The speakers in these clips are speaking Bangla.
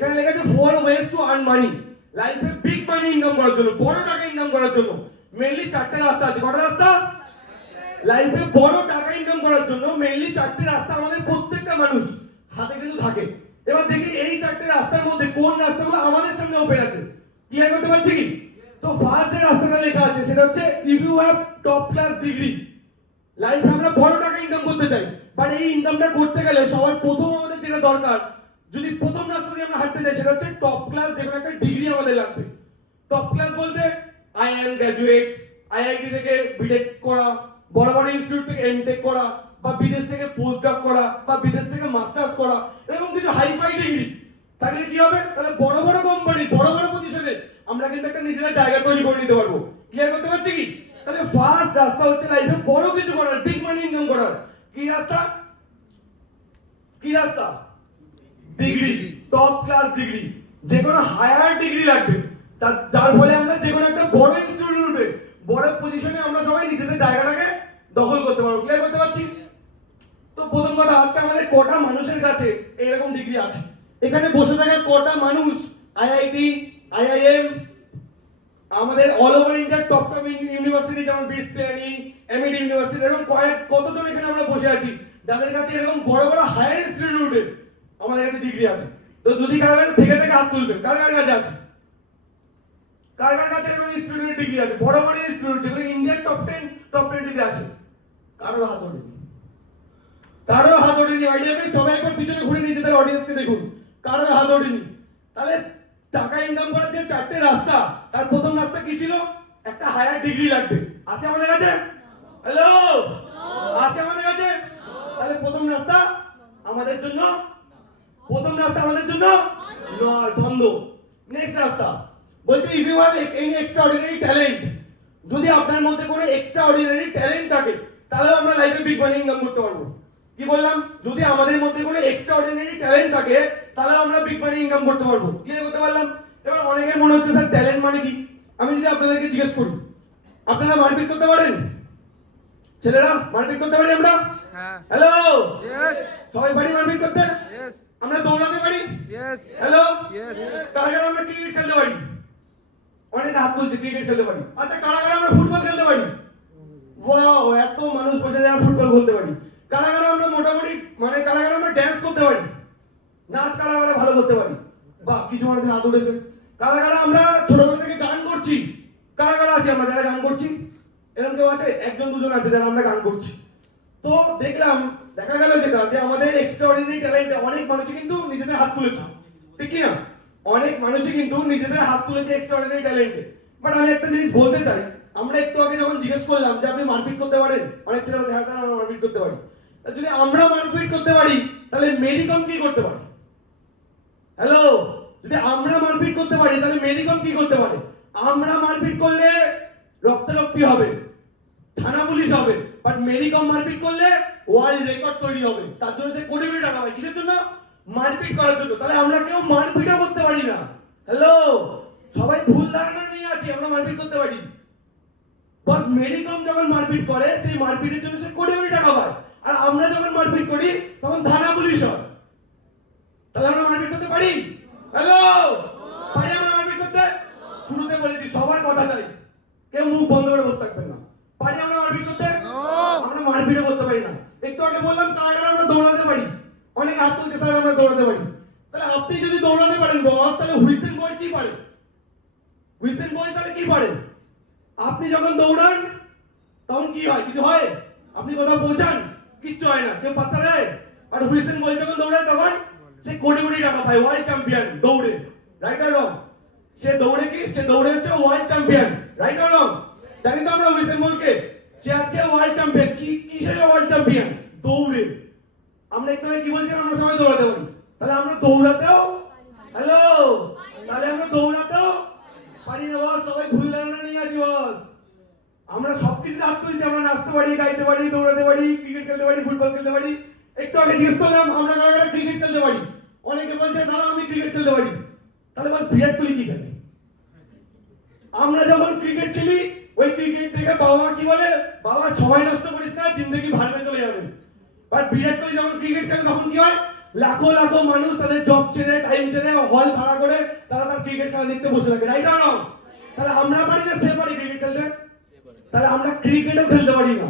এখানে লেখা আছে four ways to earn money লাইফে বিগ মানি ইনকাম করার জন্য, বড় টাকা ইনকাম করার জন্য। মেইনলি চারটে রাস্তা আছে। কটা রাস্তা? লাইফে বড় টাকা ইনকাম করার জন্য মেইনলি চারটে রাস্তা আমাদের প্রত্যেকটা মানুষ হাতে কিন্তু থাকে। এবার দেখি এই চারটে রাস্তার মধ্যে কোন রাস্তাগুলো আমাদের সামনে ওপেন আছে। ক্লিয়ার করতে পারছি কি? তো ফার্স্ট যে রাস্তাটা লেখা আছে, সেটা হচ্ছে if you have top class degree লাইফে আমরা বড় টাকা ইনকাম করতে চাই। বাট এই ইনকামটা করতে গেলে সবার প্রথম আমাদের যেটা দরকার যদি প্রথম রাস্তা দিয়ে আমরা হাঁটতে যাই, সেটা হচ্ছে টপ ক্লাস যে কোনো একটা ডিগ্রি আমাদের লাগবে। টপ ক্লাস বলতে আই আইআইএম গ্র্যাজুয়েট আইআইটি থেকে বিটেক করা, বড় বড় ইনস্টিটিউট থেকে এমটেক করা, বা বিদেশ থেকে পোস্ট ডক করা, বা বিদেশ থেকে মাস্টার্স করা, এরকম কিছু হাইফাই ডিগ্রি তাহলে কি হবে? তাহলে বড় বড় কোম্পানি বড় বড় পজিশনে আমরা কিন্তু একটা নিজেদের জায়গা তৈরি করে নিতে পারব। ক্লিয়ার করতে পারছি কি? তাহলে ফার্স্ট রাস্তা হচ্ছে লাইফে বড় কিছু করার বিগ মানি ইনকাম করার। কি রাস্তা? কি রাস্তা? ডিগ্রি টপ ক্লাস ডিগ্রি যে কোনো হায়ার ডিগ্রি লাগবে। তার যার ফলে আমরা যে কোনো একটা বড় ইনস্টিটিউট বড় পজিশনে আমরা সবাই নিজেদের জায়গাটাকে দখল করতে পারব। ক্লিয়ার করতে পারছি? তো প্রথম কথা, আজকে আমাদের কটা মানুষের কাছে এরকম ডিগ্রি আছে। এখানে বসে থাকা কটা মানুষ আইআইটি আইআইএম আমাদের অল ওভার ইন্ডিয়ার টপ টপ ইউনিভার্সিটি যেমন বিসপ্লেনি এমএডি ইউনিভার্সিটি এরকম কয়েক, কতজন এখানে আমরা বসে আছি? যাদের কাছে এরকম বড় বড় হায়ার ইনস্টিটিউটে আমাদের কাছে ডিগ্রি আছে। তো যদি কারও কাছে থেকে থেকে হাত তুলবে কার কার কাছে আছে? কার কার কাছে এরকম ইনস্টিটিউটের ডিগ্রি আছে? বড় বড় ইনস্টিটিউট যেগুলো ইন্ডিয়ার টপ টেন টপ টোয়েন্টিতে আছে। কারও হাত ওঠেনি। কারও হাত ওঠেনি। আইডিয়া করে সবাই একবার পিছনে ঘুরে নিজেদের অডিয়েন্সকে দেখুন। কারও হাত ওঠেনি। তাহলে টাকা ইনকাম করার যে চারটে রাস্তা তার প্রথম রাস্তা কি ছিল? একটা হায়ার ডিগ্রি লাগবে। আছে আমাদের কাছে? হ্যালো আছে আমাদের কাছে? তাহলে প্রথম রাস্তা আমাদের জন্য প্রথম রাস্তা আমাদের জন্য নয় বন্ধ। নেক্সট রাস্তা। বলছে if you have any extraordinary talent যদি আপনার মধ্যে কোনো এক্সট্রা অর্ডিনারি ট্যালেন্ট থাকে তাহলে আমরা লাইফে বিগ মানি ইনকাম করতে পারব। কি বললাম? যদি আমাদের মধ্যে কোনো এক্সট্রা অর্ডিনারি ট্যালেন্ট থাকে তাহলে আমরা বিগ মানি ইনকাম করতে পারব। ক্লিয়ার করতে পারলাম? এবার অনেকের মনে হচ্ছে স্যার ট্যালেন্ট মানে কি? আমি যদি আপনাদেরকে জিজ্ঞেস করি আপনারা মারপিট করতে পারেন? ছেলেরা মারপিট করতে পারি আমরা? হ্যাঁ। হ্যালো সবাই পারি মারপিট করতে ইয়েস আমরা দৌড়াতে পারি ইয়েস হ্যালো কারা কারা আমরা ক্রিকেট খেলতে পারি অনেক হাত তুলছে ক্রিকেট খেলতে পারি আচ্ছা কারা কারা আমরা ফুটবল খেলতে পারি ওয়াও এত মানুষ বসে যারা ফুটবল খেলতে পারি কারা কারা আমরা মোটামুটি মানে কারা কারা আমরা ড্যান্স করতে পারি নাচ কারা কারা ভালো করতে পারি বাহ কিছু মানুষের হাত উঠেছে কারা কারা আমরা ছোটবেলা থেকে গান করছি কারা কারা আছে আমরা যারা গান করছি এরকম কেউ আছে একজন দুজন আছে যারা আমরা গান করছি তো দেখলাম দেখা গেল যেটা যে আমাদের এক্সট্রাঅর্ডিনারি ট্যালেন্ট অনেক মানুষই কিন্তু নিজেদের হাত তুলেছে ঠিক না? অনেক মানুষই কিন্তু নিজেদের হাত তুলেছে এক্সট্রাঅর্ডিনারি ট্যালেন্টে বাট আমি একটা জিনিস বলতে চাই, আমরা একটু আগে যখন জিজ্ঞেস করলাম যে আপনি মারপিট করতে পারেন, অনেক ছেলে হ্যাঁ স্যার, আমরা মারপিট করতে পারি। যদি আমরা মারপিট করতে পারি, তাহলে মেডিকম কি করতে পারে? হ্যালো যদি আমরা মারপিট করতে পারি, তাহলে মেডিকম কি করতে পারে? আমরা মারপিট করলে রক্তারক্তি হবে, থানা পুলিশ হবে বাট মেডিকম মারপিট করলে ওয়ার্ল্ড রেকর্ড তৈরি হবে। তার জন্য সে কোটি কোটি টাকা হয়। কিসের জন্য? মারপিট করার জন্য। তাহলে আমরা কেউ মারপিটও করতে পারি না। হ্যালো সবাই ভুল ধারণা নিয়ে আছি আমরা মারপিট করতে পারি। বাস মেডিকম যখন মারপিট করে সেই মারপিটের জন্য সে কোটি কোটি টাকা পায়। আর আমরা যখন মারপিট করি তখন থানা পুলিশ হয়। তাহলে আমরা মারপিট করতে পারি? হ্যালো পারি আমরা মারপিট করতে? শুরুতে বলেছি সবার কথা চাই। কেউ মুখ বন্ধ করে বসে থাকবেন না। পারি আমরা মারপিট করতে! আমরা মারপিটও করতে পারি না। একটু আগে বললাম কারা কারা আমরা দৌড়াতে পারি? অনেক হাত স্যার আমরা দৌড়াতে পারি। তাহলে আপনি যদি দৌড়াতে পারেন বস তাহলে হুইসেন বয় কি পারে? হুইসেন বয় তাহলে কি পারে? আপনি যখন দৌড়ান, তখন কি হয়? কিছু হয়? আপনি কোথাও পৌঁছান, কিচ্ছু হয় না, কেউ পাত্তা দেয়? আর হুইসেন বয় যখন দৌড়ায়, তখন সে কোটি কোটি টাকা পায় ওয়ার্ল্ড চ্যাম্পিয়ন দৌড়ে। রাইট আর রং সে দৌড়ে কি? সে দৌড়ে হচ্ছে ওয়ার্ল্ড চ্যাম্পিয়ন রাইট আর রং জানি তো আমরা হুইসেন বলকে সে আজকে ওয়ার্ল্ড চ্যাম্পিয়ন কি কিসের ওয়ার্ল্ড চ্যাম্পিয়ন দৌড়ে। আমরা একটু কি বলছিলাম আমরা সবাই দৌড়াতে পারি। তাহলে আমরা দৌড়াতেও হ্যালো তাহলে আমরা দৌড়াতেও পারি না বস সবাই ভুল ধারণা নিয়ে আছি বস আমরা সব কিছু হাত তুলছি, আমরা নাচতে পারি, গাইতে পারি, দৌড়াতে পারি ক্রিকেট খেলতে পারি ফুটবল খেলতে পারি। একটু আগে জিজ্ঞেস করলাম, আমরা কারা কারা ক্রিকেট খেলতে পারি? অনেকে বলছে দাদা আমি ক্রিকেট খেলতে পারি। তাহলে বস বিরাট কোহলি কি খেলে আমরা যখন ক্রিকেট খেলি, ওই ক্রিকেট থেকে বাবা কি বলে, বাবা, সময় নষ্ট করিস না, জিন্দগি ভাড়বে চলে যাবে। বাট বিরাট কোহলি যখন ক্রিকেট খেলে, তখন কি হয়? লাখো লাখো মানুষ তাদের জব ছেড়ে টাইম ছেড়ে হল ভাড়া করে তারা তার ক্রিকেট খেলা দেখতে বসে থাকে। রাইট আর তাহলে আমরা পারি না, সে পারি ক্রিকেট খেলতে? তাহলে আমরা ক্রিকেটও খেলতে পারি না।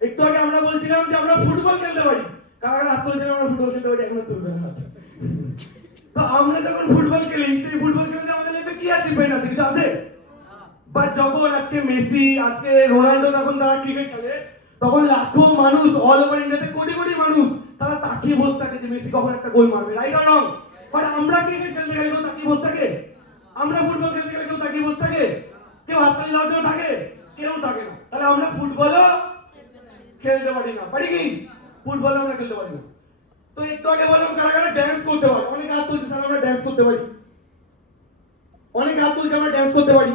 একটু আগে আমরা বলছিলাম যে আমরা ফুটবল খেলতে পারি। কারা কারা হাত তুলছেন আমরা ফুটবল খেলতে পারি? এখনও তুলবে না। তো আমরা যখন ফুটবল খেলি, সেই ফুটবল খেলতে আমাদের লাইফে কি আছে পেন আছে, কিছু আছে? বাট যখন আজকে মেসি, আজকে রোনাল্ডো যখন তারা ক্রিকেট খেলে তখন লাখো মানুষ অল ওভার ইন্ডিয়াতে কোটি কোটি মানুষ, তারা তাকিয়ে বসে থাকে যে মেসি কখন একটা গোল মারবে রাইট আর রং বাট আমরা ক্রিকেট খেলতে গেলে কেউ তাকিয়ে বসে থাকে? আমরা ফুটবল খেলতে গেলে কেউ তাকিয়ে বসে থাকে? কেউ হাততালি দেওয়ার জন্য থাকে? কেউ থাকে না। তাহলে আমরা ফুটবলও খেলতে পারি না। পারি কি? ফুটবল আমরা খেলতে পারি না। তো একটু আগে বললাম, কারা কারা ড্যান্স করতে পারে? অনেক হাত তুলছে, স্যার, আমরা ড্যান্স করতে পারি। অনেক হাত তুলছে, আমরা ড্যান্স করতে পারি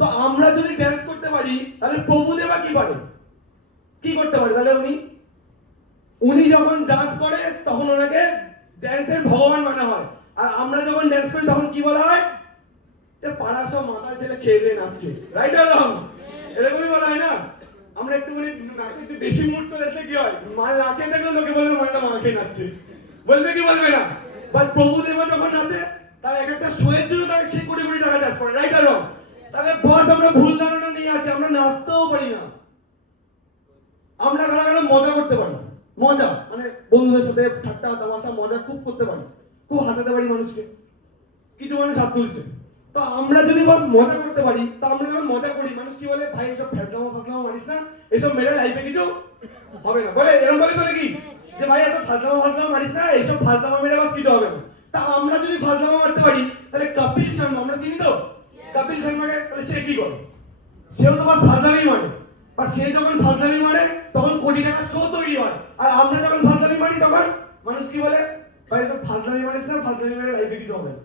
তো আমরা যদি ড্যান্স করতে পারি তাহলে প্রভুদেবা কি পারে কি করতে পারে তাহলে উনি উনি যখন ডান্স করে তখন ওনাকে ভগবান মানা হয়। আর আমরা যখন ড্যান্স করি, তখন কি বলা হয়? যে পাড়ার সব মাতাল ছেলে খেয়ে দিয়ে নাচছে। রাইট আর এরকমই বলা হয় না? আমরা একটুখানি নাচে একটু বেশি মুড চলে আসলে কি হয়? মাল না খেয়ে থাকলে লোকে বলবে মা খেয়ে নাচছে। বলবে কি বলবে না? বাট প্রভু দেবা যখন নাচে, তার এক একটা শোয়ের জন্য তাকে সে কোটি কোটি টাকা চার্জ করে। রাইট আর তাহলে বস, আমরা ভুল ধারণা নিয়ে আছি, আমরা নাচতেও পারি না। আমরা কারা কারা মজা করতে পারি? মজা মানে বন্ধুদের সাথে ঠাট্টা, তামাশা, মজা খুব করতে পারি। খুব হাসাতে পারি মানুষকে। কিছু মানুষ হাত তুলছে। তো আমরা যদি বাস মজা করতে পারি তো আমরা যখন মজা করি মানুষ কি বলে ভাই এসব ফেসলামা ফাসলামা মানিস না এসব মেরে লাইফে কিছু হবে না। বলে এরকম বলে তো নাকি? যে ভাই এত ফাসলামা ফাসলামা মারিস না এইসব ফাসলামা মেরে বাস কিছু হবে না। তা আমরা যদি ফাসলামা মারতে পারি তাহলে কপিল শর্মা আমরা চিনি তো? কপিল শর্মাকে তাহলে সে কি করে? সেও তো বাস ফাজলামি মারে। আর সে যখন ফাজলামি মারে তখন কোটি টাকা শো তৈরি হয়। আর আমরা যখন ফাজলামি মারি তখন মানুষ কি বলে ভাই তো ফাজলামি মারিস না ফাজলামি মারে লাইফে কিছু হবে না।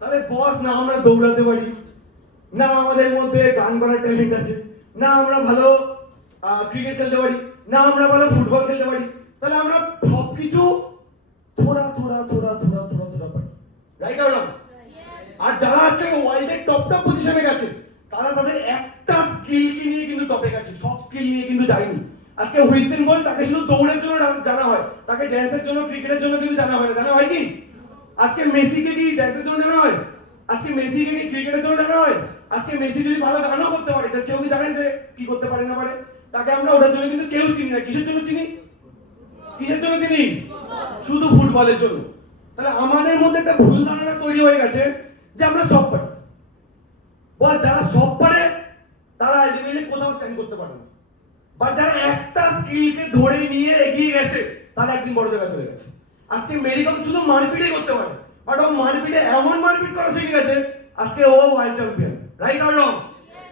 তাহলে বস না আমরা দৌড়াতে পারি না আমাদের মধ্যে গান করার ট্যালেন্ট আছে না আমরা ভালো ক্রিকেট খেলতে পারি না আমরা ভালো ফুটবল খেলতে পারি তাহলে আমরা সবকিছু থোড়া থোড়া থোড়া থোড়া থোড়া থোড়া পারি। রাইট রং আর যারা আজকে ওয়ার্ল্ডের টপ টপ পজিশনে গেছে তারা তাদের একটা স্কিলকে নিয়ে কিন্তু টপে গেছে সব স্কিল নিয়ে কিন্তু যায়নি। আজকে হুইসেন বল তাকে শুধু দৌড়ের জন্য জানা- হয়। তাকে ড্যান্সের জন্য ক্রিকেটের জন্য কিন্তু জানা হয় জানা হয় কি? আজকে মেসিকে কি ড্যান্সের জন্য জানা হয়? আজকে মেসিকে কি ক্রিকেটের জন্য জানা হয়? আজকে মেসি যদি ভালো গানও করতে পারে, কেউ কি জানে সে কি করতে পারে না পারে? তাকে আমরা ওটার জন্য কিন্তু কেউ চিনি না। কিসের জন্য চিনি? কিসের জন্য চিনি? শুধু ফুটবলের জন্য। তাহলে আমাদের মধ্যে একটা ভুল ধারণা তৈরি হয়ে গেছে যে আমরা সব পারি। যারা সব পারে, তারা আলটিমেটলি কোথাও স্ট্যান্ড করতে পারে না। বা যারা একটা স্কিলকে ধরে নিয়ে এগিয়ে গেছে, তারা একদিন বড় জায়গায় চলে গেছে। আজকে মেরিকম শুধু মারপিটই করতে পারে। বাট ও মারপিটে এমন মারপিট করা শিখে গেছে, আজকে ও ওয়ার্ল্ড চ্যাম্পিয়ন রাইট আর রং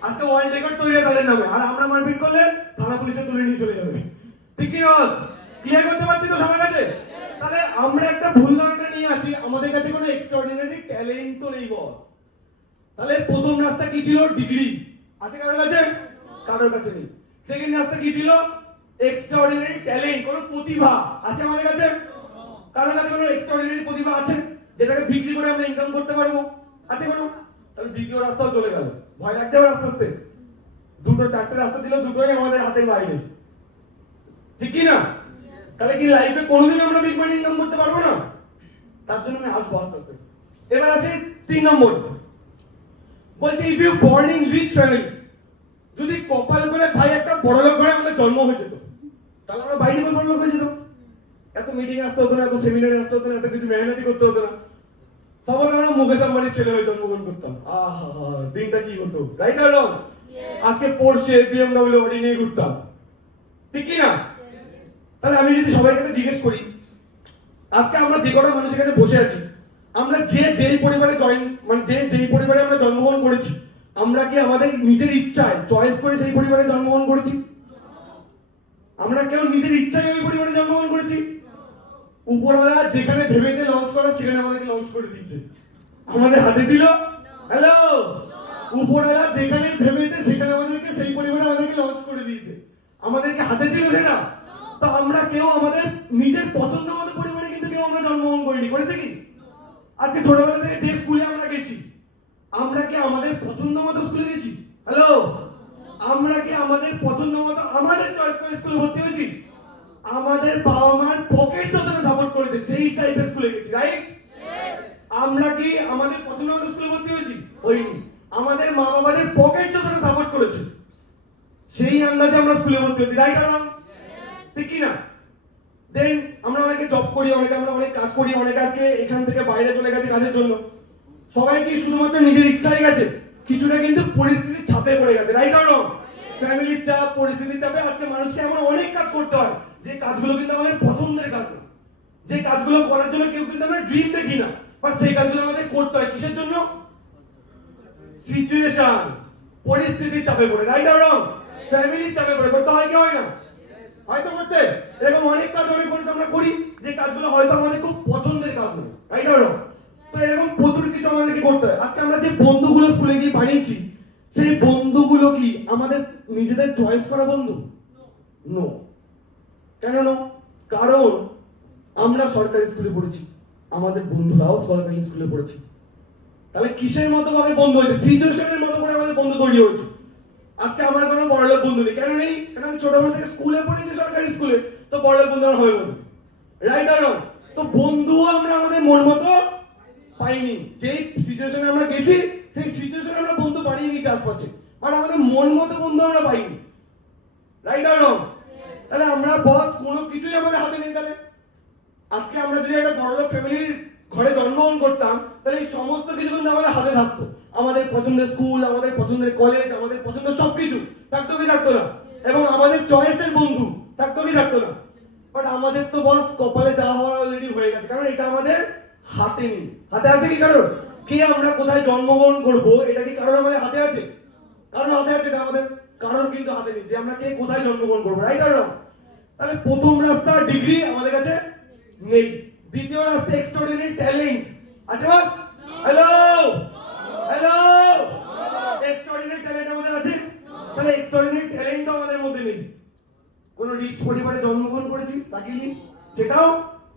আজকে ওয়ার্ল্ড রেকর্ড তৈরি তাদের নামে আর আমরা মারপিট করলে থানা পুলিশে তুলে নিয়ে চলে যাবে। ঠিক কি না ক্লিয়ার করতে পারছি তো সবার কাছে? তাহলে আমরা একটা ভুল ধারণা নিয়ে আছি। আমাদের কাছে কোনো এক্সট্রাঅর্ডিনারি ট্যালেন্ট তো নেই বস তাহলে প্রথম রাস্তা কি ছিল? ডিগ্রি আছে কারোর কাছে? কারোর কাছে নেই। সেকেন্ড রাস্তা কি ছিল? এক্সট্রাঅর্ডিনারি ট্যালেন্ট কোনো প্রতিভা আছে আমাদের কাছে? কারোর কাছে কোনো এক্সট্রাঅর্ডিনারি প্রতিভা আছে? যেটাকে বিক্রি করে আমরা ইনকাম করতে পারব? আছে কোনো? তাহলে দ্বিতীয় রাস্তাও চলে গেল। ভয় লাগছে আবার আস্তে আস্তে। দুটো, চারটে রাস্তা ছিল, দুটোই আমাদের হাতের বাইরে। ঠিক কি না? তাহলে কি লাইফে কোনোদিন আমরা বিগ মানি ইনকাম করতে পারব না? তার জন্য আমি আসব আস্তে আস্তে। এবার আছে তিন নম্বর। বলছে if you born in rich family যদি কপাল করে ভাই একটা বড় লোক ঘরে আমাদের জন্ম হয়ে যেত তাহলে আমরা বাইরে বড় লোক হয়ে যেত। এত মিটিং আসতে হতো না এত সেমিনারে আসতে হতো না এত কিছু মেহনতি করতে হতো না সবাই আমরা মুকেশ আম্বানির ছেলে হয়ে জন্মগ্রহণ করতাম। আহা দিনটা কি হতো রাইট আর রং আজকে পোর্শে বিএমডব্লিউ অডি নিয়ে ঘুরতাম। ঠিক কি না? তাহলে আমি যদি সবাইকে জিজ্ঞেস করি আজকে আমরা যে কটা মানুষ এখানে বসে আছি আমরা যে যেই পরিবারে জয়েন মানে যে যেই পরিবারে আমরা জন্মগ্রহণ করেছি আমরা কি আমাদের নিজের ইচ্ছায় চয়েস করে সেই পরিবারে জন্মগ্রহণ করেছি? আমরা কেউ নিজের ইচ্ছায় ওই পরিবারে জন্মগ্রহণ করেছি? উপরওয়ালা যেখানে ভেবেছে লঞ্চ করা, সেখানে আমাদেরকে লঞ্চ করে দিচ্ছে। আমাদের হাতে ছিল? হ্যালো উপরওয়ালা যেখানে ভেবেছে, সেখানে আমাদেরকে সেই পরিবারে আমাদেরকে লঞ্চ করে দিয়েছে। আমাদেরকে হাতে ছিল সেটা তো আমরা কেউ আমাদের নিজের পছন্দ মতো পরিবারে কিন্তু কেউ আমরা জন্মগ্রহণ করিনি। করেছে কি? আজকে ছোটবেলা থেকে যে স্কুলে আমরা গেছি আমরা কি আমাদের পছন্দ মতো স্কুলে গেছি? হ্যালো আমরা কি আমাদের পছন্দ মতো আমাদের চয়েস করে স্কুলে ভর্তি হয়েছি? আমাদের বাবা মার পকেট যতটা সাপোর্ট করেছে সেই টাইপের স্কুলে গেছি রাইট আমরা কি আমাদের পছন্দ মতো স্কুলে ভর্তি হয়েছি? হইনি আমাদের মা বাবাদের পকেট যতটা সাপোর্ট করেছে সেই আন্দাজে আমরা স্কুলে ভর্তি হয়েছি রাইট আর ঠিক কি না দেন আমরা অনেকে জব করি অনেকে আমরা অনেক কাজ করি অনেকে আজকে এখান থেকে বাইরে চলে গেছে কাজের জন্য। সবাই কি শুধুমাত্র নিজের ইচ্ছায় গেছে। কিছুটা কিন্তু পরিস্থিতির চাপে পড়ে গেছে রাইট আর ফ্যামিলির চাপ, পরিস্থিতির চাপে আজকে মানুষকে এমন অনেক কাজ করতে হয়, যে কাজগুলো কিন্তু আমাদের পছন্দের কাজ না। যে কাজগুলো করার জন্য কেউ কিন্তু আমরা ড্রিম দেখি না বাট সেই কাজগুলো আমাদের করতে হয়। কিসের জন্য? সিচুয়েশন পরিস্থিতির চাপে পড়ে রাইট রং ফ্যামিলির চাপে পড়ে, করতে হয় কি হয় না? হয়তো করতে। এরকম অনেক কাজ অনেক মানুষ আমরা করি, যে কাজগুলো হয়তো আমাদের খুব পছন্দের কাজ নয় রাইট আর রং এরকম প্রচুর কিছু আমাদেরকে করতে হয়। আজকে আমরা যে বন্ধুগুলো স্কুলে গিয়ে বানিয়েছি, সেই বন্ধুগুলো কি আমাদের নিজেদের চয়েস করা বন্ধু? নো কেন কারণ আমরা সরকারি স্কুলে পড়েছি, আমাদের বন্ধুরাও সরকারি স্কুলে পড়েছে। তাহলে কিসের মতো ভাবে বন্ধু হয়েছে? সিচুয়েশনের মতো করে আমাদের বন্ধু তৈরি হয়েছে। আজকে আমার কোনো বড়লোক বন্ধু নেই। কেন নেই? কারণ আমি ছোটবেলা থেকে স্কুলে পড়েছি, সরকারি স্কুলে তো বড়লোক বন্ধু আমার হবে বন্ধু। রাইট আর তো বন্ধুও আমরা আমাদের মন মতো পাইনি। যে সিচুয়েশনে আমরা গেছি, সেই সিচুয়েশনে আমরা বন্ধু বানিয়ে নিয়েছি আশপাশে। বাট আমাদের মন মতো বন্ধু আমরা পাইনি। রাইট আর তাহলে আমরা বস কোনো কিছুই আমাদের হাতে নেই তাহলে। আজকে আমরা যদি একটা বড়লোক ফ্যামিলির ঘরে জন্মগ্রহণ করতাম, তাহলে সমস্ত কিছু কিন্তু আমাদের হাতে থাকতো। আমাদের পছন্দের স্কুল আমাদের পছন্দের কলেজ আমাদের পছন্দের সবকিছু। থাকতো কি থাকতো না? এবং আমাদের চয়েসের বন্ধু, থাকতো কি থাকতো না? বাট আমাদের তো বস কপালে যা হওয়ার অলরেডি হয়ে গেছে। কারণ এটা আমাদের হাতে নেই হাতে আছে কি কারণ? কে আমরা কোথায় জন্মগ্রহণ করব? এটা কি কারণ আমাদের হাতে আছে? কারণ হাতে আছে এটা আমাদের কারণ কিন্তু হাতে নেই। যে আমরা কে কোথায় জন্মগ্রহণ করব? রাইট আর তাহলে প্রথম রাস্তা ডিগ্রি আমাদের কাছে নেই। দ্বিতীয় রাস্তা এক্সট্রাঅর্ডিনারি ট্যালেন্ট আছে boss? Hello hello extraordinary talent আমাদের আছে? তাহলে এক্সট্রাঅর্ডিনারি ট্যালেন্টও আমাদের মধ্যে নেই। কোন রিচ পরিবারে জন্মগ্রহণ করেছি? তাকে নেই সেটাও?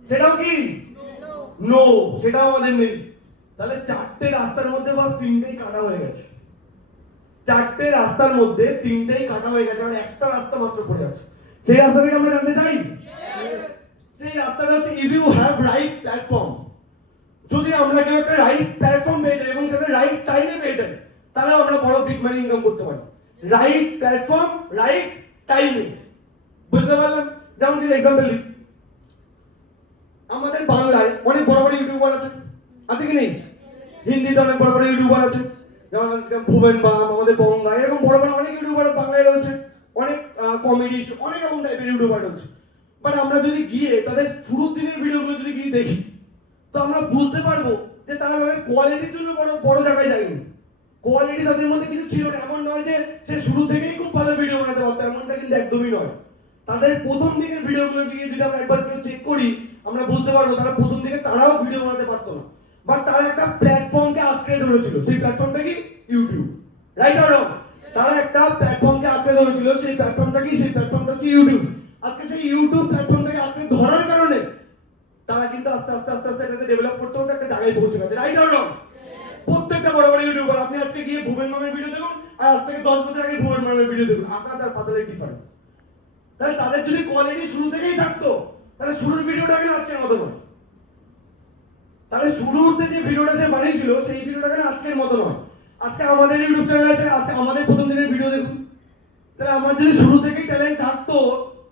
সেটাও কি? নো সেটাও আমাদের নেই। তাহলে চারটে রাস্তার মধ্যে বাস তিনটেই কাটা হয়ে গেছে। চারটে রাস্তার মধ্যে তিনটেই কাটা হয়ে গেছে আর একটা রাস্তা মাত্র পড়ে আছে। সেই রাস্তাটাকে আমরা জানতে চাই? সেই রাস্তাটা হচ্ছে if you have right platform যদি আমরা কেউ একটা রাইট প্ল্যাটফর্ম পেয়ে যাই এবং সেটা রাইট টাইমে পেয়ে যাই তাহলে আমরা বড় বিগ মানি ইনকাম করতে পারি। রাইট প্ল্যাটফর্ম রাইট টাইমে বুঝতে পারলাম যেমন যদি এক্সাম্পল দিই। আমাদের বাংলায় অনেক বড় বড় ইউটিউবার আছে। আছে কি নেই? হিন্দিতে অনেক বড় বড় ইউটিউবার আছে। যেমন ভুবন বাম, আমাদের বঙ্গা এরকম বড় বড় অনেক ইউটিউবার বাংলায় রয়েছে। অনেক কমেডি অনেক রকম টাইপের ইউটিউবার রয়েছে। বাট আমরা যদি গিয়ে তাদের শুরুর দিনের ভিডিওগুলো যদি গিয়ে দেখি, তো আমরা বুঝতে পারব যে তারা মানে কোয়ালিটির জন্য বড় বড় জায়গায় যায়নি। কোয়ালিটি তাদের মধ্যে কিছু ছিল না। এমন নয় যে সে শুরু থেকেই খুব ভালো ভিডিও বানাতে পারতো, এমনটা কিন্তু একদমই নয়। তাদের প্রথম দিকের ভিডিওগুলো গিয়ে যদি আমরা একবার চেক করি আমরা বুঝতে পারব তারা প্রথম দিকে তারাও ভিডিও বানাতে পারতো না। বাট তারা একটা প্ল্যাটফর্মকে আঁকড়ে ধরেছিল। সেই প্ল্যাটফর্মটা কি? ইউটিউব রাইট অর রং তারা একটা প্ল্যাটফর্মকে আঁকড়ে ধরেছিল। সেই প্ল্যাটফর্মটা কি? সেই প্ল্যাটফর্মটা হচ্ছে ইউটিউব আজকে সেই ইউটিউব প্ল্যাটফর্মটাকে আঁকড়ে ধরার কারণে তারা কিন্তু আস্তে আস্তে আস্তে আস্তে এটাকে ডেভেলপ করতে করতে একটা জায়গায় পৌঁছে গেছে। রাইট অর রং প্রত্যেকটা বড় বড় ইউটিউবার আপনি আজকে গিয়ে ভুবন মামের ভিডিও দেখুন আর আজ থেকে দশ বছর আগে ভুবন মামের ভিডিও দেখুন। আকাশ আর পাতালের ডিফারেন্স তাহলে তাদের যদি কোয়ালিটি শুরু থেকেই থাকতো তাহলে শুরুর ভিডিওটা কেন আজকের মতো নয়? তাহলে শুরুতে যে ভিডিওটা সে বানিয়েছিল, সেই ভিডিওটা কেন আজকের মতো নয়। আজকে আমাদের ইউটিউব চ্যানেল আছে, আজকে আমাদের প্রথম দিনের ভিডিও দেখুন। তাহলে আমার যদি শুরু থেকেই ট্যালেন্ট থাকতো,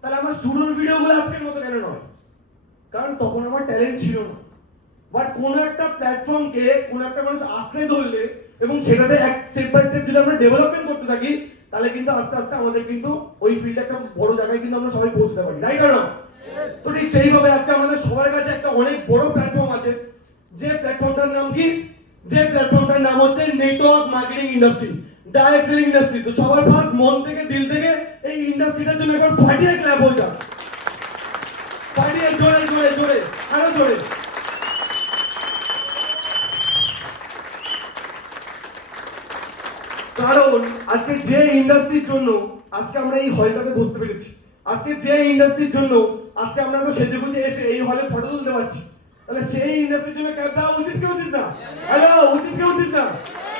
তাহলে আমার শুরুর ভিডিওগুলো আজকের মতো কেন নয়? কারণ তখন আমার ট্যালেন্ট ছিল না। বাট কোন একটা প্ল্যাটফর্মকে কোন একটা মানুষ আঁকড়ে ধরলে এবং সেটাতে এক স্টেপ বাই স্টেপ যদি আমরা ডেভেলপমেন্ট করতে থাকি তাহলে কিন্তু আস্তে আস্তে আমাদের কিন্তু ওই ফিল্ডে একটা বড় জায়গায় কিন্তু আমরা সবাই পৌঁছতে পারি রাইট আর তো ঠিক সেইভাবে আজকে আমাদের সবার কাছে একটা অনেক বড় প্ল্যাটফর্ম আছে, যে প্ল্যাটফর্মটার নাম কি? যে প্ল্যাটফর্মটার নাম হচ্ছে network marketing industry direct selling industry তো সবার ফার্স্ট মন থেকে, দিল থেকে এই ইন্ডাস্ট্রিটার জন্য একবার ফাটিয়ে ক্ল্যাপ হয়ে যাক ফাটিয়ে জোরে জোরে জোরে, আরও জোরে। কারণ আজকে যে ইন্ডাস্ট্রির জন্য আজকে আমরা এই হলটাতে বসতে পেরেছি। আজকে যে ইন্ডাস্ট্রির জন্য আজকে আমরা তো সেজে গুজে এসে এই হলে ফটো তুলতে পারছি। তাহলে সেই ইন্ডাস্ট্রির জন্য ক্যাব দেওয়া উচিত কি উচিত না? হ্যালো, উচিত কি উচিত না?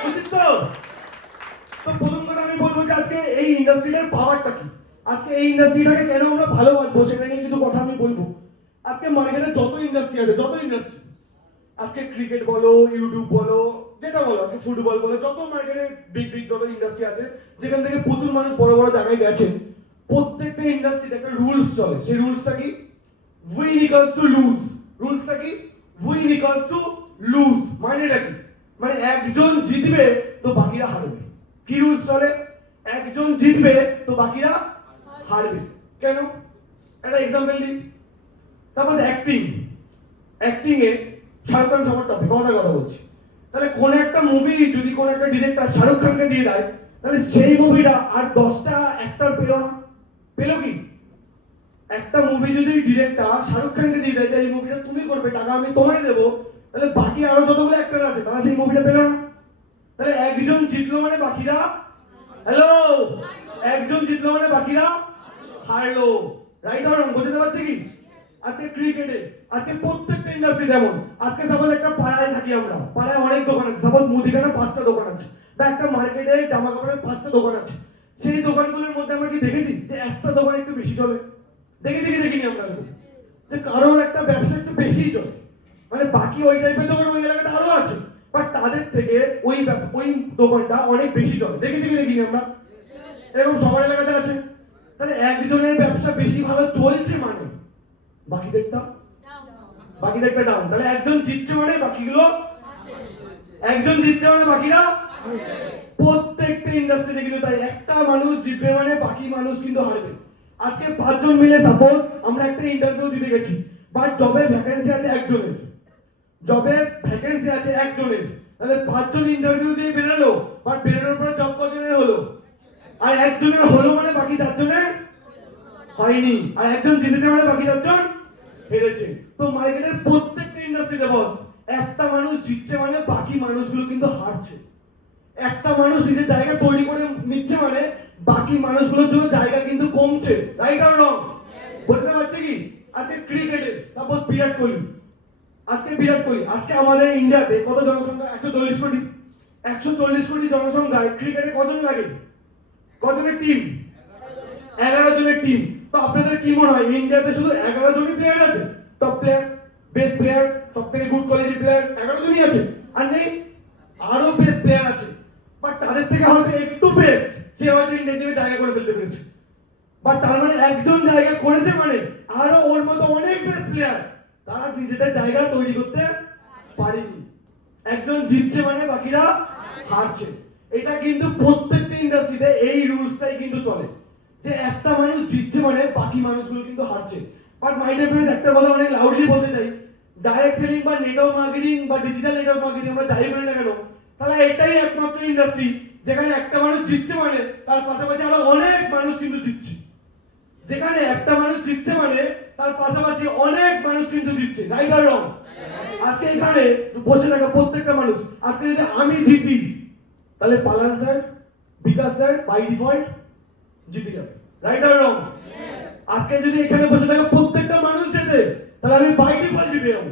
উচিত তো? তো প্রথম কথা আমি বলব যে আজকে এই ইন্ডাস্ট্রিটার পাওয়ারটা কি? আজকে এই ইন্ডাস্ট্রিটাকে কেন আমরা ভালোবাসবো সেটা নিয়ে কিছু কথা আমি বলব। আজকে মার্কেটে যত ইন্ডাস্ট্রি আছে, যত ইন্ডাস্ট্রি আজকে ক্রিকেট বলো ইউটিউব বলো যেটা বলো আজকে ফুটবল বলো যত মার্কেটে বিগ বিগ যত ইন্ডাস্ট্রি আছে, যেখান থেকে প্রচুর মানুষ বড় বড় জায়গায় গেছেন প্রত্যেকটা ইন্ডাস্ট্রিতে একটা রুলস চলে। সেই রুলসটা কি? উইন ইকুয়ালস টু লুজ রুলসটা কি? উইন ইকুয়ালস টু লুজ মানেটা কি? মানে একজন জিতবে, তো বাকিরা হারবে। কি রুলস চলে? একজন জিতবে, তো বাকিরা হারবে। কেন? একটা এক্সাম্পল দিই। সাপোজ অ্যাক্টিং অ্যাক্টিং এ শাহরুখ খান সবার টপিক কথার কথা বলছি। তাহলে কোন একটা মুভি যদি কোন একটা ডিরেক্টর শাহরুখ খানকে দিয়ে দেয়, তাহলে সেই মুভিটা আর দশটা অ্যাক্টর পেল না। পেল কি? একটা মুভি যদি ডিরেক্টর শাহরুখ খানকে দিয়ে দেয় যে এই মুভিটা তুমি করবে, টাকা আমি তোমায় দেবো। তাহলে বাকি আরও যতগুলো অ্যাক্টর আছে, তারা সেই মুভিটা পেল না। তাহলে একজন জিতলো মানে বাকিরা? হ্যালো একজন জিতলো মানে বাকিরা? হারলো। রাইট অর রং বুঝতে পারছে কি? আজকে ক্রিকেটে, আজকে প্রত্যেকটা ইন্ডাস্ট্রি যেমন আজকে সাপোজ একটা পাড়ায় থাকি আমরা। পাড়ায় অনেক দোকান আছে। সাপোজ মুদিখানা পাঁচটা দোকান আছে। বা একটা মার্কেটে জামা কাপড়ের পাঁচটা দোকান আছে। সেই দোকানগুলোর মধ্যে আমরা কি দেখেছি যে একটা দোকান একটু বেশি চলে? দেখেছি কি দেখিনি আমরা যে কারোর একটা ব্যবসা একটু বেশিই চলে। মানে বাকি ওই টাইপের দোকান ওই এলাকাটা আরও আছে। বাট তাদের থেকে ওই ওই দোকানটা অনেক বেশি চলে। দেখেছি কি, দেখিনি আমরা? এরকম সবার এলাকাতে আছে। তাহলে একজনের ব্যবসা বেশি ভালো চলছে মানে? বাকিদেরটা? বাকিদেরটা ডাউন তাহলে একজন জিতছে মানে বাকিগুলো একজন জিতছে মানে বাকিরা প্রত্যেকটা ইন্ডাস্ট্রিতে কিন্তু তাই। একটা মানুষ জিতবে মানে বাকি মানুষ কিন্তু হারবে। আজকে পাঁচজন মিলে সাপোজ আমরা একটা ইন্টারভিউ দিতে গেছি বাট জবে ভ্যাকেন্সি আছে একজনের। জবে ভ্যাকেন্সি আছে একজনের। তাহলে পাঁচজন ইন্টারভিউ দিয়ে বেরোলো বাট বেরোনোর পরে জব কজনের হলো? আর একজনের হলো মানে বাকি চারজনের? হয়নি। আর একজন জিতেছে মানে বাকি চারজন? হেরেছে তো মার্কেটের প্রত্যেকটা ইন্ডাস্ট্রিতে বস একটা মানুষ জিতছে মানে বাকি মানুষগুলো কিন্তু হারছে। একটা মানুষ নিজের জায়গা তৈরি করে নিচ্ছে মানে বাকি মানুষগুলোর জন্য জায়গা কিন্তু কমছে। রাইট আর রং বুঝতে পারছে কি? আজকে ক্রিকেটে সাপোজ বিরাট কোহলি। আজকে বিরাট কোহলি আজকে আমাদের ইন্ডিয়াতে কত জনসংখ্যা? একশো চল্লিশ কোটি। একশো চল্লিশ কোটি জনসংখ্যায় ক্রিকেটে কজন লাগে কজনের টিম এগারো জনের। টিম তো আপনাদের কি মনে হয়, ইন্ডিয়াতে শুধু এগারো জনই প্লেয়ার আছে? টপ প্লেয়ার বেস্ট প্লেয়ার সব থেকে গুড কোয়ালিটি প্লেয়ার এগারো জনই আছে। আর নেই, আরও বেস্ট প্লেয়ার আছে। বাট তাদের থেকে হয়তো একটু বেস্ট সে হয়তো ইন্ডিয়া টিমে জায়গা করে ফেলতে পেরেছে। বাট তার মানে একজন জায়গা করেছে মানে আরও ওর মতো অনেক বেস্ট প্লেয়ার তারা নিজেদের জায়গা তৈরি করতে পারেনি। একজন জিতছে মানে বাকিরা হারছে। এটা কিন্তু প্রত্যেকটা ইন্ডাস্ট্রিতে এই রুলসটাই কিন্তু চলে। যে একটা মানুষ জিতছে মানে বাকি মানুষগুলো কিন্তু হারছে। বাট মাই ডিফারেন্স একটা কথা অনেক লাউডলি বলতে চাই। ডাইরেক্ট সেলিং বা নেটওয়ার্ক মার্কেটিং বা ডিজিটাল নেটওয়ার্ক মার্কেটিং আমরা যাই বলি না কেন, তাহলে এটাই একমাত্র ইন্ডাস্ট্রি যেখানে একটা মানুষ জিতছে মানে তার পাশাপাশি আরও অনেক মানুষ কিন্তু জিতছে। যেখানে একটা মানুষ জিতছে মানে তার পাশাপাশি অনেক মানুষ কিন্তু জিতছে রাইট আর রং আজকে এখানে বসে থাকা প্রত্যেকটা মানুষ, আজকে যদি আমি জিতি, তাহলে পালান sir Bikash sir by default জিতে যাবে। রাইট আর রং আজকে যদি এখানে বসে থাকা প্রত্যেকটা মানুষ জেতে তাহলে আমি বাই ডিফল্ট জিতে যাব।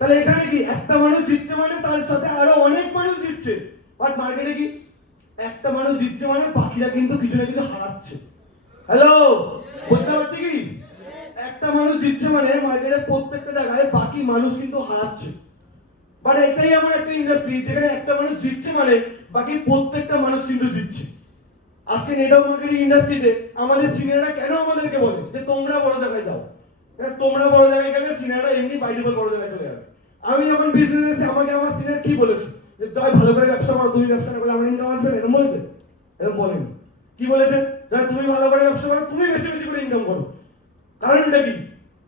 তাহলে এখানে কি একটা মানুষ জিতছে মানে তার সাথে আরও অনেক মানুষ জিতছে? বাট মার্কেটে কি একটা মানুষ জিতছে মানে বাকিরা কিন্তু কিছু না কিছু হারাচ্ছে। হ্যালো বুঝতে পারছি কি? একটা মানুষ জিতছে মানে মার্কেটে প্রত্যেকটা জায়গায় বাকি মানুষ কিন্তু হারাচ্ছে। বাট এটাই আমার একটা ইন্ডাস্ট্রি যেখানে একটা মানুষ জিতছে মানে বাকি প্রত্যেকটা মানুষ কিন্তু জিতছে। আজকে নেটওয়ার্ক মার্কেটিং ইন্ডাস্ট্রিতে আমাদের সিনিয়ররা কেন আমাদেরকে বলে? যে তোমরা বড় জায়গায় যাও। তোমরা বড় জায়গায় গেলে সিনিয়ররা এমনি বাইরে বড় জায়গায় চলে যাবে। আমি যখন বিজনেস এসে আমাকে আমার সিনিয়র কি বলেছে? যে জয়, ভালো করে ব্যবসা করো, তুমি ব্যবসা করলে আমার ইনকাম আসবে এরকম বলেছে? এরকম বলেনি। কি বলেছে? জয়, তুমি ভালো করে ব্যবসা করো, তুমি বেশি বেশি করে ইনকাম করো। কারণটা কি?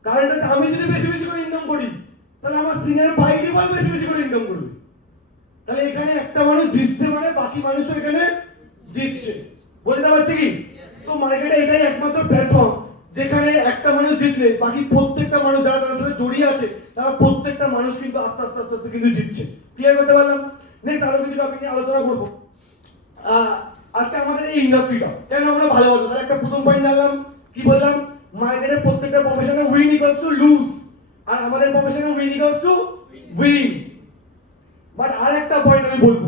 কারণটা আমি যদি বেশি বেশি করে ইনকাম করি, তাহলে আমার সিনিয়র বাই ডিফল্ট বেশি বেশি করে ইনকাম করবে। তাহলে এখানে একটা মানুষ জিততে মানে বাকি মানুষও এখানে জিতছে। বুঝতে পারছে কি? তো মার্কেটে এটাই একমাত্র প্ল্যাটফর্ম যেখানে একটা মানুষ জিতলে, বাকি প্রত্যেকটা মানুষ যারা তার সাথে জড়িয়ে আছে, তারা প্রত্যেকটা মানুষ কিন্তু আস্তে আস্তে আস্তে আস্তে কিন্তু জিতছে। ক্লিয়ার করতে পারলাম? নেক্সট আরও কিছু টপিক নিয়ে আলোচনা করব। আজকে আমাদের এই ইন্ডাস্ট্রিটা কেন আমরা ভালোবাসবো তাহলে একটা প্রথম পয়েন্ট জানলাম। কি বললাম? মার্কেটের প্রত্যেকটা প্রফেশনে উইন ইকুয়ালস টু লুজ আর আমাদের প্রফেশনে win equals to win but আর একটা পয়েন্ট আমি বলব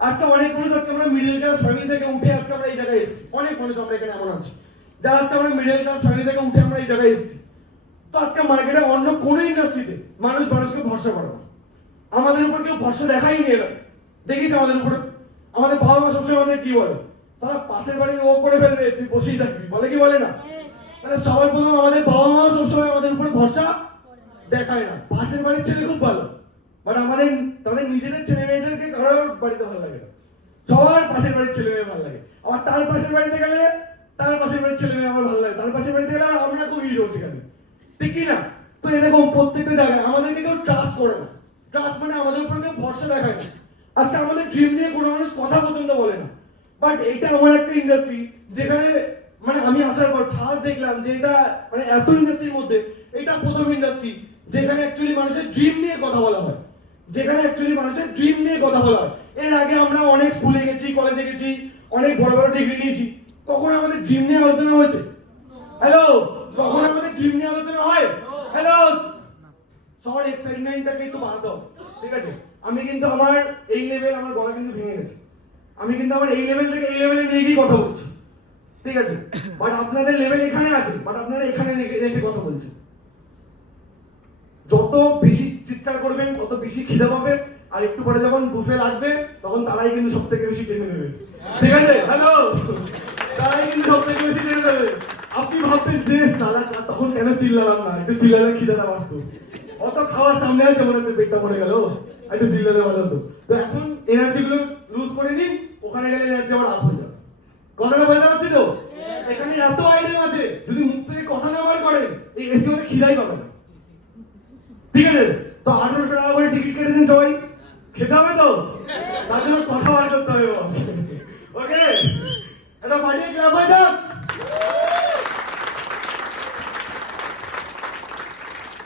আজকে অনেক মানুষ আজকে আমরা মিডল ক্লাস ফ্যামিলি থেকে উঠে আজকে আমরা এই জায়গায় এসেছি। অনেক মানুষ আমরা এখানে এমন আছে। যারা আজকে আমরা মিডল ক্লাস ফ্যামিলি থেকে উঠে আমরা এই জায়গায় এসেছি। তো আজকে মার্কেটে অন্য কোনো ইন্ডাস্ট্রিতে মানুষ মানুষকে ভরসা করে না। আমাদের উপর কেউ ভরসা দেখাই নিয়ে এলো দেখি তো আমাদের উপরে। আমাদের বাবা মা সবসময় আমাদের কি বলে? সারা পাশের বাড়ি ও করে ফেলবে, তুই বসেই থাকবি। বলে কি বলে না? তাহলে সবার প্রথম আমাদের বাবা মা সবসময় আমাদের উপর ভরসা দেখায় না। পাশের বাড়ির ছেলে খুব ভালো। বাট আমাদের তাদের নিজেদের ছেলে মেয়েদেরকে কারোর বাড়িতে ভালো লাগে সবার পাশের বাড়ির ছেলে মেয়ে ভালো লাগে। আবার তার পাশের বাড়িতে গেলে তার পাশের বাড়ির ছেলে মেয়ে আমার ভালো লাগে। তার পাশের বাড়িতে গেলে আমরা খুব হিরো সেখানে। ঠিক কি না? তো এরকম প্রত্যেকটা জায়গায় আমাদেরকে কেউ ট্রাস্ট করে না। ট্রাস্ট মানে আমাদের উপর কেউ ভরসা দেখায় না। আজকে আমাদের ড্রিম নিয়ে কোনো মানুষ কথা পর্যন্ত বলে না। বাট এটা আমার একটা ইন্ডাস্ট্রি যেখানে মানে আমি আসার পর ফার্স্ট দেখলাম যে এটা মানে এত ইন্ডাস্ট্রির মধ্যে, এটা প্রথম ইন্ডাস্ট্রি যেখানে অ্যাকচুয়ালি মানুষের ড্রিম নিয়ে কথা বলা হয়। যেখানে অ্যাকচুয়ালি মানুষের ড্রিম নিয়ে কথা বলা হয়। এর আগে আমরা অনেক স্কুলে গেছি কলেজে গেছি, অনেক বড় বড় ডিগ্রি নিয়েছি। কখন আমাদের ড্রিম নিয়ে আলোচনা হয়েছে? হ্যালো কখন আমাদের ড্রিম নিয়ে আলোচনা হয়? হ্যালো সবার এক্সাইটমেন্টটাকে একটু বাড়াতে হবে, ঠিক আছে? আমি কিন্তু আমার এই লেভেল আমার গলা কিন্তু ভেঙে গেছে। আমি কিন্তু আমার এই লেভেল থেকে এই লেভেলে নিয়ে গিয়ে কথা বলছি, ঠিক আছে? বাট আপনাদের লেভেল এখানে আছে বাট আপনারা এখানে রেখে কথা বলছেন। যত বেশি চিৎকার করবেন তত বেশি খিদে পাবে আর একটু পরে যখন বুফে লাগবে তখন তারাই কিন্তু সব থেকে বেশি টেনে নেবে। ঠিক আছে? হ্যালো তারাই কিন্তু সব থেকে বেশি টেনে নেবে। আপনি ভাববেন যে সালা তখন কেন চিল্লালাম না? একটু চিল্লালে খিদেটা বাড়তো। অত খাওয়ার সামনে আছে মনে হচ্ছে পেটটা পড়ে গেল। একটু চিল্লালে ভালো হতো। তো এখন এনার্জি গুলো লুজ করে নিন ওখানে গেলে এনার্জি আবার আপ হয়ে যাবে। কথাটা বোঝা যাচ্ছে তো? এখানে এত আইটেম আছে যদি মুখ থেকে কথা না বার করেন এই এসি মধ্যে খিদাই পাবে না। ঠিক আছে? তো আঠারোশো টাকা করে টিকিট কেটে সবাই। খেতে হবে তো? তার জন্য কথা বার করতে হবে ওকে? এটা বাড়িয়ে ক্লাব হয়ে যাক।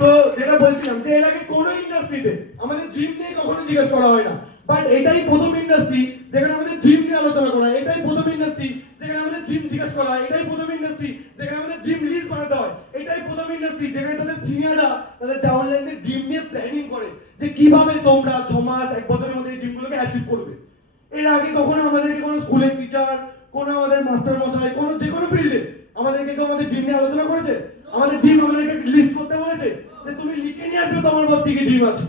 তো যেটা বলছিলাম যে এর আগে কোনো ইন্ডাস্ট্রিতে আমাদের ড্রিম নিয়ে কখনো জিজ্ঞেস করা হয় না। বাট এটাই প্রথম ইন্ডাস্ট্রি যেখানে আমাদের ড্রিম নিয়ে আলোচনা করা এটাই প্রথম ইন্ডাস্ট্রি যেখানে আমাদের ড্রিম জিজ্ঞেস করা এটাই প্রথম ইন্ডাস্ট্রি ড্রিম লিস্ট বানাতে হয় এটাই প্রথম ইন্ডাস্ট্রি যেখানে তাদের সিনিয়ররা তাদের ডাউনলাইনের ড্রিম নিয়ে প্ল্যানিং করে যে কীভাবে তোমরা ছ মাস এক বছরের মধ্যে এই ড্রিমগুলোকে অ্যাচিভ করবে। এর আগে কখনো আমাদেরকে কোনো স্কুলের টিচার কোনো আমাদের মাস্টার মশাই কোনো যে কোনো ফিল্ডে আমাদেরকে কেউ আমাদের ড্রিম নিয়ে আলোচনা করেছে? আমাদের ড্রিম আমাদেরকে লিস্ট করতে বলেছে যে তুমি লিখে নিয়ে আসবে তোমার বস কি ড্রিম আছে।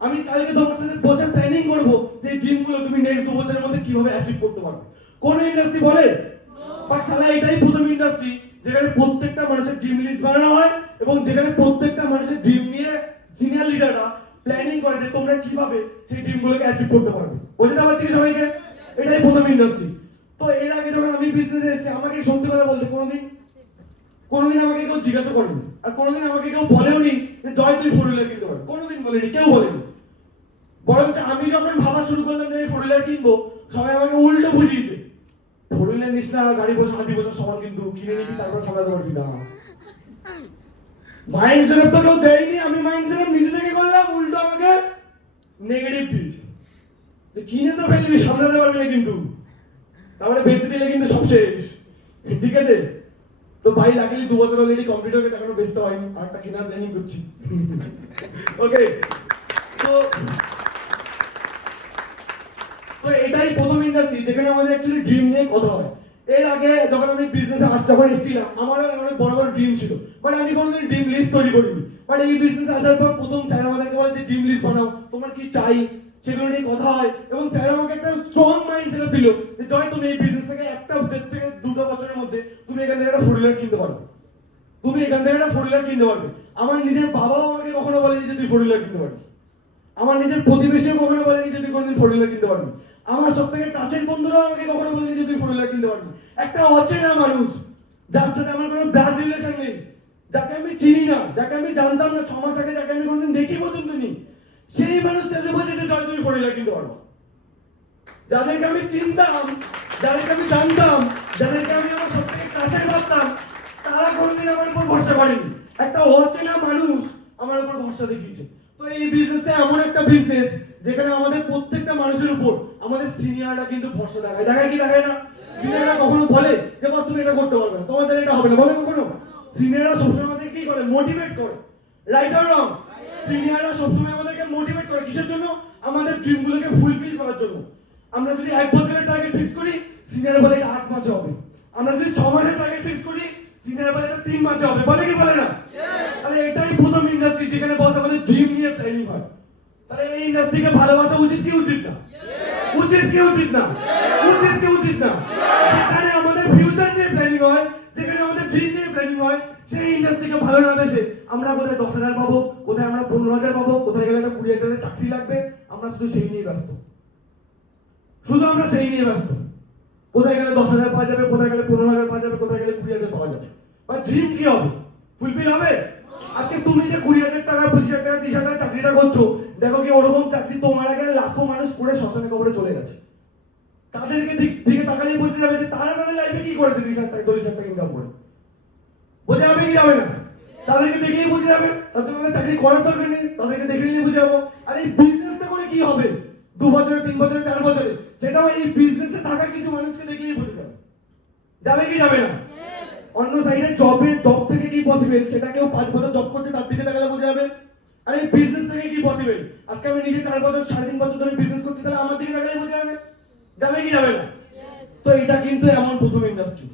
আমি কালকে তোমার সাথে বসে প্ল্যানিং করব যে ড্রিমগুলো তুমি নেক্সট দু বছরের মধ্যে কীভাবে অ্যাচিভ করতে পারবে। কোন ইন্ডাস্ট্রি বলে? বাট তাহলে এটাই প্রথম ইন্ডাস্ট্রি যেখানে প্রত্যেকটা মানুষের ড্রিম লিস্ট বানানো হয় এবং যেখানে প্রত্যেকটা মানুষের ড্রিম নিয়ে সিনিয়র লিডাররা প্ল্যানিং করে যে তোমরা কীভাবে সেই ড্রিম গুলোকে অ্যাচিভ করতে পারবে। বুঝতে পারছি কি সবাইকে? এটাই প্রথম ইন্ডাস্ট্রি তো এর আগে যখন আমি বিজনেসে এসেছি, আমাকে সত্যি কথা বলতে কোনোদিন কোনোদিন আমাকে কেউ জিজ্ঞাসা করেনি। আর কোনোদিন আমাকে কেউ বলেও নি যে, জয়, তুই ফোর হুইলার কিনতে পারবি। কোনোদিন বলেনি, কেউ বলেনি। বরঞ্চ আমি যখন ভাবা শুরু করলাম যে আমি ফোর হুইলার কিনবো, সবাই আমাকে উল্টো বুঝিয়েছে। হুইলার নিস না গাড়ি বসে হাতি বসে সমান কিন্তু কিনে নিবি, তারপর সামলাতে পারবি না। মাইন্ড সেটআপ তো কেউ দেয়নি, আমি মাইন্ড সেটআপ নিজে থেকে করলাম, উল্টো আমাকে নেগেটিভ দিয়েছে। যে কিনে তো ফেলবি সামলাতে পারবি না কিন্তু। তারপরে বেঁচে দিলে কিন্তু সব শেষ। ঠিক আছে? তো ভাই লাকিলি দু বছর অলরেডি কমপ্লিট হয়ে গেছে, এখনও বেচতে হয়নি আরেকটা কেনার প্ল্যানিং করছি। ওকে তো তো এটাই প্রথম ইন্ডাস্ট্রি যেখানে আমাদের অ্যাকচুয়ালি ড্রিম নিয়ে কথা হয়। এর আগে যখন আমি বিজনেসে আস যখন এসেছিলাম, আমারও অনেক বড় বড় ড্রিম ছিল। বাট আমি কোনোদিন ড্রিম লিস্ট তৈরি করিনি। বাট এই বিজনেসে আসার পর প্রথম স্যার আমাদেরকে বলে যে ড্রিম লিস্ট বানাও, তোমার কি চাই? সেগুলো নিয়ে কথা হয়। এবং স্যার আমাকে একটা স্ট্রং মাইন্ড সেট দিল যে, জয়, তুমি এই বিজনেস থেকে একটা দেড় থেকে দুটো বছরের মধ্যে তুমি এখান থেকে একটা ফোর হুইলার কিনতে পারবে। তুমি এখান থেকে একটা ফোর হুইলার কিনতে পারবে। আমার নিজের বাবাও আমাকে কখনো বলেনি যে, তুই ফোর হুইলার কিনতে পারবি। আমার নিজের প্রতিবেশীও কখনো বলেনি যে, তুই কোনোদিন ফোর হুইলার কিনতে পারবি। আমার সব থেকে কাছের বন্ধুরাও আমাকে কখনো বলেনি যে তুই ফোর হুইলার কিনতে পারবি। একটা অচেনা মানুষ, যার সাথে আমার কোনো ব্লাড রিলেশন নেই, যাকে আমি চিনি না, যাকে আমি জানতাম না, ছ মাস আগে যাকে আমি কোনোদিন দেখি পর্যন্ত নি সেই মানুষটা এসে বলছে যে জয় তুমি ফোর হুইলার কিনতে পারব। যাদেরকে আমি চিনতাম, যাদেরকে আমি জানতাম, যাদেরকে আমি আমার সব থেকে কাছে ভাবতাম, তারা কোনোদিন আমার উপর ভরসা করেনি। একটা অচেনা মানুষ আমার উপর ভরসা দেখিয়েছে। তো এই বিজনেসটা এমন একটা বিজনেস যেখানে আমাদের প্রত্যেকটা মানুষের উপর আমাদের সিনিয়ররা কিন্তু ভরসা দেখায়। দেখায় কি দেখায় না? সিনিয়ররা কখনো বলে যে বস তুমি এটা করতে পারবে না। তোমাদের এটা হবে না। বলে কখনো? সিনিয়ররা সবসময় আমাদের কি করে? মোটিভেট করে। রাইট অর রং সিনিয়ররা সবসময় আমাদেরকে মোটিভেট করে। কিসের জন্য? আমাদের ড্রিমগুলোকে ফুলফিল করার জন্য। আমরা যদি এক বছরের টার্গেট ফিক্স করি সিনিয়র বলে এটা আট মাসে হবে। আমরা যদি ছ মাসের টার্গেট ফিক্স করি সিনিয়র বাজারে তিন মাসে হবে। বলে কি বলে না? তাহলে এটাই প্রথম ইন্ডাস্ট্রি যেখানে বস আমাদের ড্রিম নিয়ে প্ল্যানিং হয়। তাহলে এই ইন্ডাস্ট্রিকে ভালোবাসা উচিত কি উচিত না? উচিত কি উচিত না? উচিত কি উচিত না? যেখানে আমাদের ফিউচার নিয়ে প্ল্যানিং হয়, যেখানে আমাদের ড্রিম নিয়ে প্ল্যানিং হয়, সেই ইন্ডাস্ট্রিকে ভালো না বেসে আমরা কোথায় দশ হাজার পাবো, কোথায় আমরা পনেরো হাজার পাবো, কোথায় গেলে একটা কুড়ি হাজারের চাকরি লাগবে, আমরা শুধু সেই নিয়ে ব্যস্ত। শুধু আমরা সেই নিয়ে ব্যস্ত। কোথায় গেলে দশ হাজার পাওয়া যাবে, কোথায় গেলে পনেরো হাজার পাওয়া যাবে, কোথায় গেলে কুড়ি হাজার পাওয়া যাবে। বা ড্রিম কি হবে? ফুলফিল হবে? আজকে তুমি যে কুড়ি হাজার টাকা পঁচিশ হাজার টাকা, তিরিশ হাজার টাকা চাকরিটা করছ দেখো কি ওরকম চাকরি তোমার আগে লাখো মানুষ করে শ্মশানে কবরে চলে গেছে। তাদেরকে দিকে তাকালে বোঝা যাবে যে তারা তাদের লাইফে কি করেছে তিরিশ হাজার টাকা চল্লিশ হাজার টাকা ইনকাম করে। বোঝা যাবে কি যাবে না? তাদেরকে দেখলেই বুঝে যাবে তাদের মধ্যে চাকরি করার দরকার নেই তাদেরকে দেখে নিলে বুঝে যাব। আর এই বিজনেসটা করে কি হবে? দু বছরে তিন বছরে চার বছরে সেটাও এই বিজনেসে থাকা কিছু মানুষকে দেখলেই বুঝে যাবে। যাবে কি যাবে না? অন্য সাইডে জবে জব থেকে কি পসিবল সেটা কেউ পাঁচ বছর জব করছে তার দিকে তাকালে বোঝা যাবে। আর বিজনেস থেকে কি পসিবল আজকে আমি নিজে চার বছর সাড়ে তিন বছর ধরে বিজনেস করছি তাহলে আমার দিকে তাকালে বোঝা যাবে? যাবে কি যাবে না? তো এটা কিন্তু এমন প্রথম ইন্ডাস্ট্রি